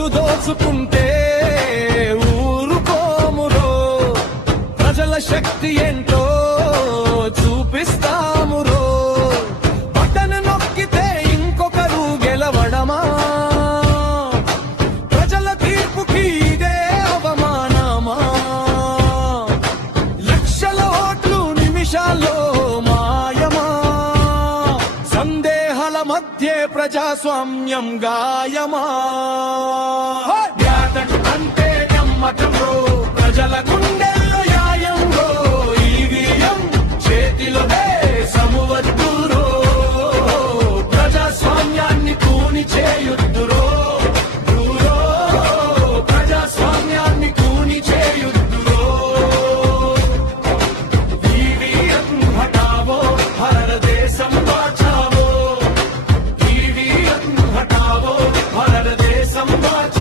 Vote దోచుకుంటే ఊరుకోమురో, ప్రజల శక్తి ఏంటో చూపిస్తామురో. Button నొక్కితే ఇంకొకరు గెలవడమా, ప్రజల తీర్పుకి ఇదే అవమానమా. లక్షల ఓట్లు నిమిషాల్లో మాయమా, సందేహాల మధ్య ప్రజాస్వామ్యం గాయమా. బ్యాలెట్ అంటే నమ్మకం రో, ప్రజల గుండెల్లో యాయం రో. ఈవీఎం చేతిలోనే సమువద్దురో, ప్రజాస్వామ్యాన్ని కూని చే